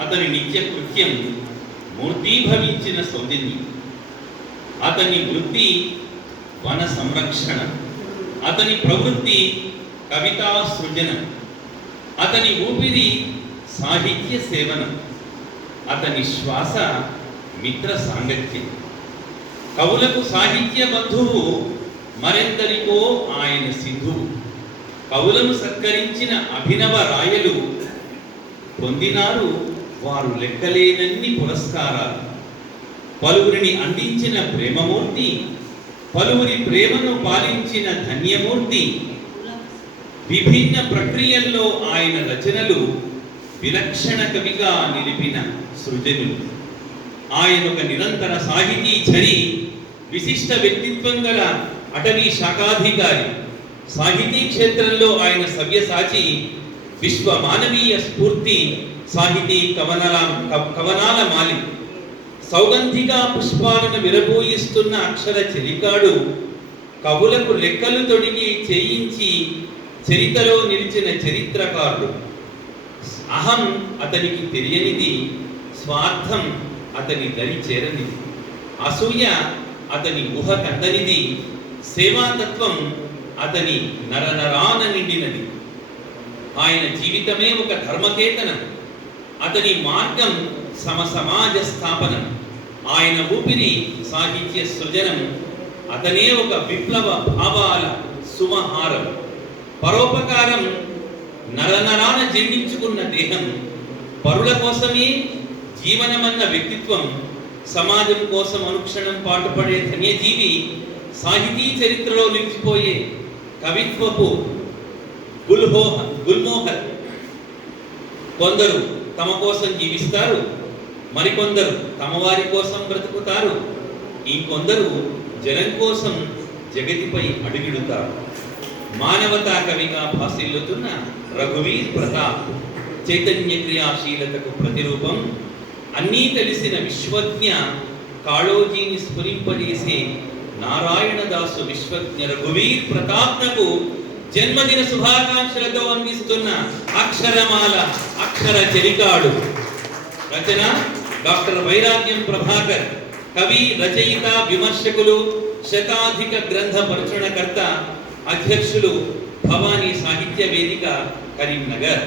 అతని నిత్య కృత్యం మూర్తీభవించిన సౌందర్యం అతని వృత్తి వన సంరక్షణ. అతని ప్రవృత్తి కవితా సృజన. అతని ఊపిరి సాహిత్య సేవనం. అతని శ్వాస మిత్ర సాంగత్యం. కవులకు సాహిత్య బంధువు మరెందరికో ఆయన సిద్ధువు కవులను సత్కరించిన అభినవ రాయలు పొందినారు వారు లెక్కలేనన్ని పురస్కారాలు. పలువురిని అందించిన ప్రేమమూర్తి పలువురి ప్రేమను పాలించిన ధన్యమూర్తి విభిన్న ప్రక్రియల్లో ఆయన రచనలు విలక్షణ కవిగా నిలిపిన సృజనులు. ఆయన ఒక నిరంతర సాహితీ చరి విశిష్ట వ్యక్తిత్వం గల అటవీ శాఖాధికారి. సాహితీ క్షేత్రంలో ఆయన సవ్యసాచి విశ్వ మానవీయ స్ఫూర్తి సాహితీ కవనల కవ- కవనాల మాలి సౌగంధిక పుష్పాలను విరబోయిస్తున్న అక్షర చెలికాడు కవులకు లెక్కలు తొడిగి చేయించి చరితలో నిలిచిన చరిత్రకారుడు. అహం అతనికి తెలియనిది స్వార్థం అతని దరి చేరనిది. అసూయ అతని ఊహ కందనిది సేవాతత్వం అతని నరనరాన నిండినది. ఆయన జీవితమే ఒక ధర్మకేతనం. అతని మార్గం సమసమాజ స్థాపనం. ఆయన ఊపిరి సాహిత్య సృజనం. అతనే ఒక విప్లవ భావాల సుమహారం. పరోపకారం నరనరాన జన్మించుకున్న దేహం. పరుల కోసమే జీవనమన్న వ్యక్తిత్వం. సమాజం కోసం అనుక్షణం పాటుపడే ధన్యజీవి సాహితీ చరిత్రలో నిలిచిపోయే కవిత్వపు గుల్హోహ గుల్మోహర్. కొందరు తమ కోసం జీవిస్తారు మరికొందరు తమ వారి కోసం బ్రతుకుతారు. ఇంకొందరు జనం కోసం జగతిపై అడుగిడుతారు. మానవతా కవిగా భాసిల్లుతున్న రఘువీర్ ప్రతాప్ చైతన్య క్రియాశీలతకు ప్రతిరూపం అన్నీ తెలిసిన విశ్వజ్ఞ కాళోజీని స్ఫురింపజేసే నారాయణదాసు విశ్వజ్ఞ రఘువీర్ ప్రతాప్నకు జన్మదిన శుభాకాంక్షలతో అందిస్తున్న అక్షరమాల అక్షర చెలికాడు. రచన డాక్టర్ వైరాగ్యం ప్రభాకర్. కవి రచయిత విమర్శకులు శతాధిక గ్రంథ పరచుణకర్త అధ్యక్షులు భవానీ సాహిత్య వేదిక కరీంనగర్.